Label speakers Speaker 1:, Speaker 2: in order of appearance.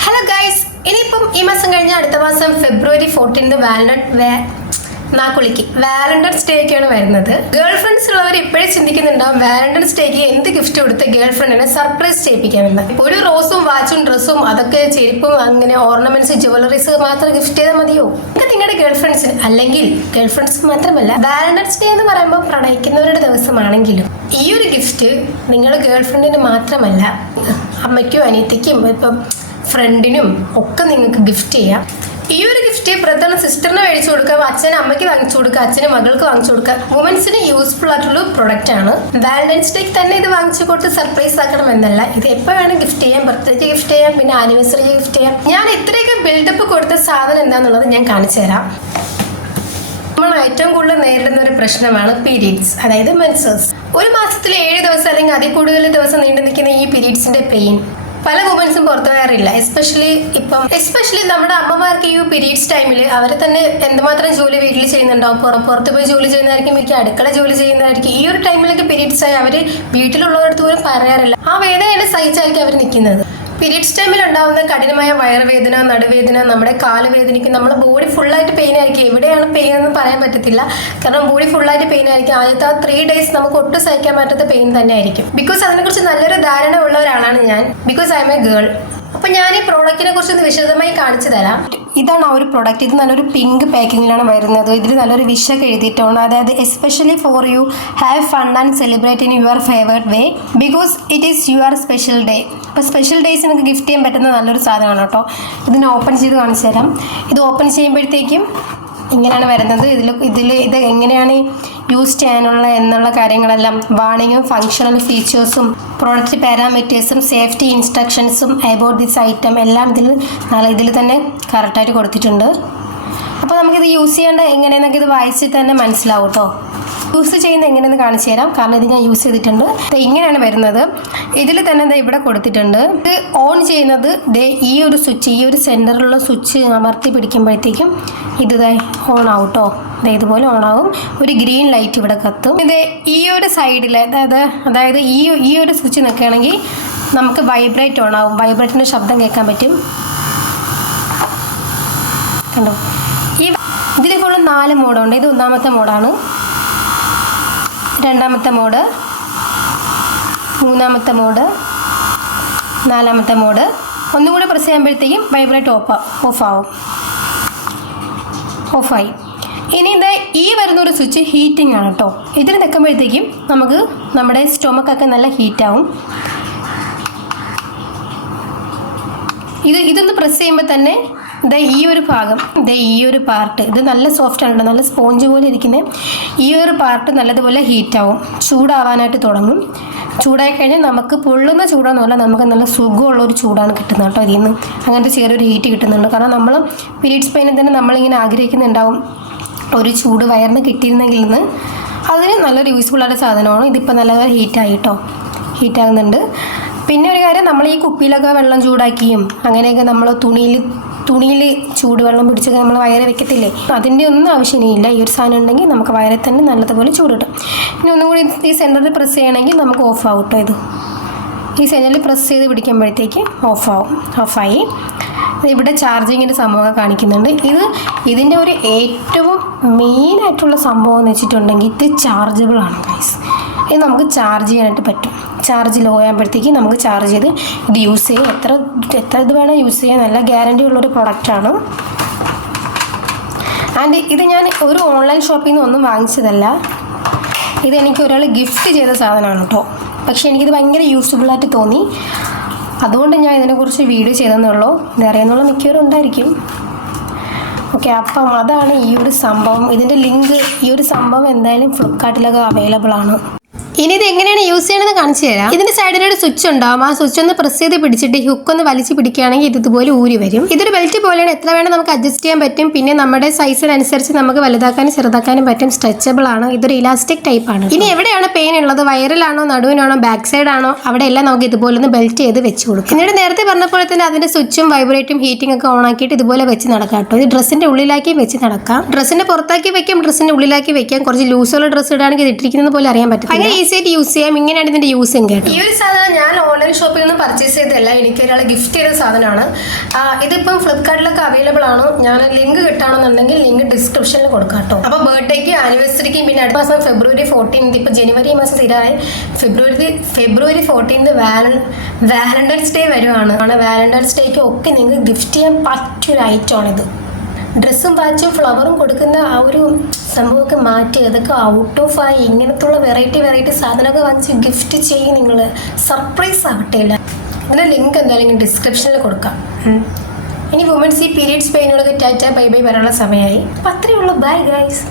Speaker 1: Hello guys ഇനിയിപ്പം ഈ മാസം കഴിഞ്ഞ അടുത്ത മാസം ഫെബ്രുവരി ഫോർട്ടീൻത് വാലന്റ് നാക്കുളിക്ക് വാലന്റൈൻസ് ഡേക്കാണ് വരുന്നത്. ഗേൾ ഫ്രണ്ട്സ് ഉള്ളവർ ഇപ്പോഴേ ചിന്തിക്കുന്നുണ്ടാവും വാലന്റൈൻസ് ഡേക്ക് എന്ത് ഗിഫ്റ്റ് കൊടുത്ത് ഗേൾ ഫ്രണ്ടിനെ സർപ്രൈസ് ചെയ്യിപ്പിക്കാമെന്ന്. ഒരു റോസും വാച്ചും ഡ്രസ്സും അതൊക്കെ ചെരുപ്പും അങ്ങനെ ഓർണമെന്റ്സ് ജുവലറീസ് മാത്രം ഗിഫ്റ്റ് ചെയ്താൽ മതിയോ? നിങ്ങളുടെ ഗേൾ ഫ്രണ്ട്സിന് അല്ലെങ്കിൽ ഗേൾ ഫ്രണ്ട്സ് മാത്രമല്ല വാലന്റൈൻസ് ഡേ എന്ന് പറയുമ്പോൾ പ്രണയിക്കുന്നവരുടെ ദിവസമാണെങ്കിലും ഈ ഒരു ഗിഫ്റ്റ് നിങ്ങൾ ഗേൾ ഫ്രണ്ടിന് മാത്രമല്ല അമ്മയ്ക്കും അനിയത്തിക്കും ഇപ്പം ഫ്രണ്ടിനും ഒക്കെ നിങ്ങൾക്ക് ഗിഫ്റ്റ് ചെയ്യാം. ഈ ഒരു ഗിഫ്റ്റ് ബ്രദറിന് സിസ്റ്ററിന് മേടിച്ചു കൊടുക്കാം അച്ഛന് അമ്മയ്ക്ക് വാങ്ങിച്ചു കൊടുക്കുക അച്ഛന് മകൾക്ക് വാങ്ങിച്ചു കൊടുക്കാം വുമൻസിന് യൂസ്ഫുൾ ആയിട്ടുള്ള പ്രൊഡക്റ്റ് ആണ്. വാലന്റൈൻസ് ഡേക്ക് തന്നെ ഇത് വാങ്ങിച്ചു കൊടുത്ത് സർപ്രൈസ് ആക്കണം എന്നല്ല ഇത് എപ്പോൾ വേണം ഗിഫ്റ്റ് ചെയ്യാം ബർത്ത്ഡേക്ക് ഗിഫ്റ്റ് ചെയ്യാം പിന്നെ ആനിവേഴ്സറിക്ക് ഗിഫ്റ്റ് ചെയ്യാം. ഞാൻ ഇത്രയൊക്കെ ബിൽഡപ്പ് കൊടുത്ത സാധനം എന്താണെന്നുള്ളത് ഞാൻ കാണിച്ചു തരാം. ഏറ്റവും കൂടുതൽ നേരിടുന്ന ഒരു പ്രശ്നമാണ് പീരീഡ്സ് അതായത് മെൻസസ് ഒരു മാസത്തിൽ ഏഴ് ദിവസം അല്ലെങ്കിൽ അതിൽ കൂടുതൽ ദിവസം നീണ്ടു നിൽക്കുന്ന ഈ പീരീഡ്സിന്റെ പെയിൻ പല വുമൻസും പുറത്തു വരാറില്ല എസ്പെഷ്യലി ഇപ്പം എസ്പെഷ്യലി നമ്മുടെ അമ്മമാർക്ക് ഈ പീരീഡ്സ് ടൈമിൽ അവർ തന്നെ എന്തുമാത്രം ജോലി വീട്ടിൽ ചെയ്യുന്നുണ്ടാവും പുറ- പുറത്ത് പോയി ജോലി ചെയ്യുന്നതായിരിക്കും മിക്ക അടുക്കള ജോലി ചെയ്യുന്നതായിരിക്കും. ഈ ഒരു ടൈമിലൊക്കെ പീരീഡ്സ് ആയി അവർ വീട്ടിലുള്ളവരടുത്ത് പോലും പറയാറില്ല. ആ വേദനയാണ് സഹിച്ചായിരിക്കും അവർ നിൽക്കുന്നത് പീരീഡ്സ് ടൈമിൽ ഉണ്ടാകുന്ന കഠിനമായ വയറുവേദന നടുവേദന നമ്മുടെ കാൽ വേദനിക്കും നമ്മുടെ ബോഡി ഫുള്ളായിട്ട് പെയിൻ ആയിരിക്കും. എവിടെയാണ് പെയിൻ എന്ന് പറയാൻ പറ്റത്തില്ല. കാരണം ബോഡി ഫുള്ളായിട്ട് പെയിൻ ആയിരിക്കും. ആദ്യത്തെ ആ ത്രീ ഡേയ്സ് നമുക്ക് ഒട്ടും സഹിക്കാൻ പറ്റാത്ത പെയിൻ തന്നെ ആയിരിക്കും. ബിക്കോസ് അതിനെക്കുറിച്ച് നല്ലൊരു ധാരണ ഉള്ള ഒരാളാണ് ഞാൻ. Because I'm a girl അപ്പൊ ഞാൻ ഈ പ്രോഡക്റ്റിനെ കുറിച്ച് ഒന്ന് വിശദമായി കാണിച്ചു തരാം. ഇതാണ് ആ ഒരു പ്രോഡക്റ്റ് ഇത് നല്ലൊരു പിങ്ക് പാക്കിങ്ങിലാണ് വരുന്നത്. ഇതിൽ നല്ലൊരു വിഷൊക്കെ എഴുതിയിട്ടുണ്ട്. അതായത് especially for you have fun and celebrate in your favoured way because it is your special day അപ്പോൾ സ്പെഷ്യൽ ഡേയ്സ് നിങ്ങൾക്ക് ഗിഫ്റ്റ് ചെയ്യാൻ പറ്റുന്ന നല്ലൊരു സാധനമാണ് കേട്ടോ. ഇതിനെ ഓപ്പൺ ചെയ്ത് കാണിച്ചു തരാം. ഇത് ഓപ്പൺ ചെയ്യുമ്പോഴത്തേക്കും ഇങ്ങനെയാണ് വരുന്നത്. ഇതിൽ ഇതിൽ ഇത് എങ്ങനെയാണ് യൂസ് ചെയ്യാനുള്ള എന്നുള്ള കാര്യങ്ങളെല്ലാം വാണിങ്ങും ഫങ്ഷണൽ ഫീച്ചേഴ്സും പ്രോഡക്റ്റ് പാരാമീറ്റേഴ്സും സേഫ്റ്റി ഇൻസ്ട്രക്ഷൻസും അബൌട്ട് ദിസ് ഐറ്റം എല്ലാം ഇതിൽ ഇതിൽ തന്നെ കറക്റ്റായിട്ട് കൊടുത്തിട്ടുണ്ട്. അപ്പോൾ നമുക്കിത് യൂസ് ചെയ്യേണ്ട എങ്ങനെയെന്നൊക്കെ ഇത് വായിച്ചിട്ട് തന്നെ മനസ്സിലാവും കേട്ടോ. യൂസ് ചെയ്യുന്നത് എങ്ങനെയെന്ന് കാണിച്ചു തരാം. കാരണം ഇത് ഞാൻ യൂസ് ചെയ്തിട്ടുണ്ട്. ഇങ്ങനെയാണ് വരുന്നത്. ഇതിൽ തന്നെ എന്താ ഇവിടെ കൊടുത്തിട്ടുണ്ട്. ഇത് ഓൺ ചെയ്യുന്നത് ദേ ഈ ഒരു സ്വിച്ച് ഈ ഒരു സെന്ററിലുള്ള സ്വിച്ച് അമർത്തി പിടിക്കുമ്പോഴത്തേക്കും ഇത് ദേ ഓൺ ആവട്ടോ. ദേ ഇതുപോലെ ഓൺ ആവും. ഒരു ഗ്രീൻ ലൈറ്റ് ഇവിടെ കത്തും. ഇത് ഈ ഒരു സൈഡിൽ അതായത് അതായത് ഈ ഈ ഒരു സ്വിച്ച് നിൽക്കുകയാണെങ്കിൽ നമുക്ക് വൈബ്രേറ്റ് ഓൺ ആവും. വൈബ്രേറ്റിന്റെ ശബ്ദം കേൾക്കാൻ പറ്റും. കണ്ടോ? ഈ ഇതിൽ ഫുള്ള് നാല് മോഡുണ്ട്. ഇത് ഒന്നാമത്തെ മോഡാണ്. രണ്ടാമത്തെ മോഡ് മൂന്നാമത്തെ മോഡ് നാലാമത്തെ മോഡ്. ഒന്നും കൂടി പ്രസ് ചെയ്യുമ്പോഴത്തേക്കും വൈബ്രേറ്റ് ഓഫ് ഓഫ് ആവും. ഓഫായി ഇനി ഇത് ഈ വരുന്ന ഒരു സ്വിച്ച് ഹീറ്റിംഗ് ആണ് കേട്ടോ ഇതിൽ നിൽക്കുമ്പോഴത്തേക്കും നമുക്ക് നമ്മുടെ സ്റ്റൊമക്കൊക്കെ നല്ല ഹീറ്റാവും ഇത് ഇതൊന്ന് പ്രസ് ചെയ്യുമ്പോൾ തന്നെ ദേ ഈ ഒരു ഭാഗം ദേ ഈ ഒരു പാർട്ട് ഇത് നല്ല സോഫ്റ്റ് ആണ് നല്ല സ്പോഞ്ച് പോലെ ഇരിക്കുന്നത് ഈ ഒരു പാർട്ട് നല്ലതുപോലെ ഹീറ്റാവും ചൂടാവാനായിട്ട് തുടങ്ങും. ചൂടായി കഴിഞ്ഞാൽ നമുക്ക് പൊള്ളുന്ന ചൂടാണെന്നല്ല നമുക്ക് നല്ല സുഖമുള്ള ഒരു ചൂടാണ് കിട്ടുന്നത് കേട്ടോ ഇതിൽ നിന്ന് അങ്ങനത്തെ ചെറിയൊരു ഹീറ്റ് കിട്ടുന്നുണ്ട്. കാരണം നമ്മൾ പീരീഡ്സ് പെയിനിൽ തന്നെ നമ്മളിങ്ങനെ ആഗ്രഹിക്കുന്നുണ്ടാവും. ഒരു ചൂട് വയറിന് കിട്ടിയിരുന്നെങ്കിൽ നിന്ന് അതിന് നല്ലൊരു യൂസ്ഫുൾ ആയ സാധനമാണ്. ഇതിപ്പോൾ നല്ല ഹീറ്റായി കേട്ടോ. ഹീറ്റാകുന്നുണ്ട് പിന്നെ ഒരു കാര്യം നമ്മൾ ഈ കുപ്പിയിലൊക്കെ വെള്ളം ചൂടാക്കിയും അങ്ങനെയൊക്കെ നമ്മൾ തുണിയിൽ തുണിയിൽ ചൂടുവെള്ളം പിടിച്ചൊക്കെ നമ്മൾ വയറ് വെക്കത്തില്ലേ? അതിന്റെ ഒന്നും ആവശ്യമില്ല ഈ ഒരു സാധനം ഉണ്ടെങ്കിൽ നമുക്ക് വയറെ തന്നെ നല്ലതുപോലെ ചൂട് കിട്ടും ഇനി ഒന്നും കൂടി ഈ സെന്ററിൽ പ്രസ് ചെയ്യണമെങ്കിൽ നമുക്ക് ഓഫ് ആവും കേട്ടോ ഇത്. ഈ സെന്ററിൽ പ്രസ് ചെയ്ത് പിടിക്കുമ്പോഴത്തേക്ക് ഓഫാവും ഓഫായി ഇവിടെ ചാർജിങ്ങിന്റെ സംഭവം കാണിക്കുന്നുണ്ട്. ഇത് ഇതിന്റെ ഒരു ഏറ്റവും മെയിനായിട്ടുള്ള സംഭവം എന്ന് വെച്ചിട്ടുണ്ടെങ്കിൽ ഇത് ചാർജബിൾ ആണ് ഗൈസ് ഇത് നമുക്ക് ചാർജ് ചെയ്യാനായിട്ട് പറ്റും. ചാർജ് ലോ ആകുമ്പോഴത്തേക്ക് നമുക്ക് ചാർജ് ചെയ്ത് ഇത് യൂസ് ചെയ്യാം. എത്ര എത്ര ഇത് വേണം യൂസ് ചെയ്യാൻ നല്ല ഗ്യാരണ്ടി ഉള്ളൊരു പ്രൊഡക്റ്റാണ് ആൻഡ് ഇത് ഞാൻ ഒരു ഓൺലൈൻ ഷോപ്പിൽ നിന്ന് ഒന്നും വാങ്ങിച്ചതല്ല. ഇതെനിക്ക് ഒരാൾ ഗിഫ്റ്റ് ചെയ്ത സാധനമാണ് കേട്ടോ പക്ഷേ എനിക്കിത് ഭയങ്കര യൂസ്ഫുള്ളായിട്ട് തോന്നി. അതുകൊണ്ട് ഞാൻ ഇതിനെക്കുറിച്ച് വീഡിയോ ചെയ്തെന്നുള്ളൂ ഇതറിയുന്നുള്ള മിക്കവരും ഉണ്ടായിരിക്കും. ഓക്കെ അപ്പം അതാണ് ഈ ഒരു സംഭവം. ഇതിന്റെ ലിങ്ക് ഈ ഒരു സംഭവം എന്തായാലും ഫ്ലിപ്കാർട്ടിലൊക്കെ അവൈലബിൾ ആണ്. ഇനി ഇത് എങ്ങനെയാണ് യൂസ് ചെയ്യണമെന്ന് കാണിച്ചു തരാം. ഇതിന്റെ സൈഡിൽ ഒരു സ്വിച്ച് ഉണ്ടാവും. ആ സ്വിച്ച് ഒന്ന് പ്രസ് ചെയ്ത് പിടിച്ചിട്ട് ഹുക്ക് ഒന്ന് വലിച്ചു പിടിക്കുകയാണെങ്കിൽ ഇത് ഇതുപോലെ ഊരി വരും. ഇതൊരു ബെൽറ്റ് പോലെയാണ്. എത്ര വേണം നമുക്ക് അഡ്ജസ്റ്റ് ചെയ്യാൻ പറ്റും? പിന്നെ നമ്മുടെ സൈസിനനുസരിച്ച് നമുക്ക് വലുതാക്കാനും ചെറുതാക്കാനും പറ്റും. സ്ട്രെച്ചബിൾ ആണ്? ഇതൊരു ഇലാസ്റ്റിക് ടൈപ്പ് ആണ്. ഇനി എവിടെയാണ് പെയിൻ ഉള്ളത്? വയറിലാണോ നടുവിനാണോ? ബാക്ക് സൈഡ് ആണോ? അവിടെ എല്ലാം നമുക്ക് ഇതുപോലെ ഒന്ന് ബെൽറ്റ് ചെയ്ത് വെച്ച് കൊടുക്കും. എന്നിട്ട് നേരത്തെ പറഞ്ഞ പോലെ തന്നെ അതിന്റെ സ്വിച്ചും വൈബ്രേറ്റും ഹീറ്റിംഗ് ഒക്കെ ഓൺ ആക്കിയിട്ട് ഇതുപോലെ വെച്ച് നടക്കാം കേട്ടോ. ഇത് ഡ്രസ്സിന്റെ ഉള്ളിലാക്കി വെച്ച് നടക്കാം. ഡ്രസ്സിന്റെ പുറത്താക്കി വെക്കാം ഡ്രസ്സിന്റെ ഉള്ളിലാക്കി വെക്കാം. കുറച്ച് ലൂസുള്ള ഡ്രസ്സ് ഇടാണെങ്കിൽ ഇത് ഇട്ടിരിക്കുന്നത് പോലെ അറിയാൻ പറ്റും ഭയങ്കര ഈസി ചെയ്ത് യൂസ് ചെയ്യാം. ഇങ്ങനെയാണ് ഇതിന്റെ യൂസും കേട്ടോ. ഈ ഒരു സാധനം ഞാൻ ഓൺലൈൻ ഷോപ്പിൽ നിന്ന് പർച്ചേസ് ചെയ്തതല്ല. എനിക്ക് ഒരാൾ ഗിഫ്റ്റ് ചെയ്ത സാധനമാണ്. ഇതിപ്പം ഫ്ലിപ്കാർട്ടിലൊക്കെ അവൈലബിൾ ആണ്? ഞാൻ ലിങ്ക് കിട്ടുകയാണെന്നുണ്ടെങ്കിൽ ലിങ്ക് ഡിസ്ക്രിപ്ഷനിൽ കൊടുക്കാം കേട്ടോ. അപ്പോൾ ബർത്ത്ഡേക്ക് ആനിവേഴ്സറിക്കും പിന്നെ അടുത്ത മാസം ഫെബ്രുവരി ഫോർട്ടീൻത് ഇപ്പോൾ ജനുവരി മാസം തീരായി ഫെബ്രുവരി ഫെബ്രുവരി ഫോർട്ടീൻത് വാലൻ വാലന്റൈൻസ് ഡേ വരുവാണ്. വാലന്റൈൻസ് ഡേക്ക് ഒക്കെ നിങ്ങൾക്ക് ഗിഫ്റ്റ് ചെയ്യാൻ പറ്റിയൊരു ഐറ്റമാണിത് ഡ്രസ്സും വാച്ചും ഫ്ലവറും കൊടുക്കുന്ന ആ ഒരു സംഭവമൊക്കെ മാറ്റി അതൊക്കെ ഔട്ട് ഓഫ് ആയി ഇങ്ങനത്തുള്ള വെറൈറ്റി വെറൈറ്റി സാധനമൊക്കെ വാങ്ങിച്ച് ഗിഫ്റ്റ് ചെയ്യും നിങ്ങൾ സർപ്രൈസ് ആവട്ടെ ഇല്ല അതിന്റെ ലിങ്ക് എന്തായാലും ഡിസ്ക്രിപ്ഷനിൽ കൊടുക്കാം. ഇനി വുമൻസ് ഈ പീരീഡ്സ് പെയിനുകളൊക്കെ ടാറ്റ ബൈ ബൈ വരാനുള്ള സമയമായി അപ്പം അത്രയേ ഉള്ളൂ. Bye guys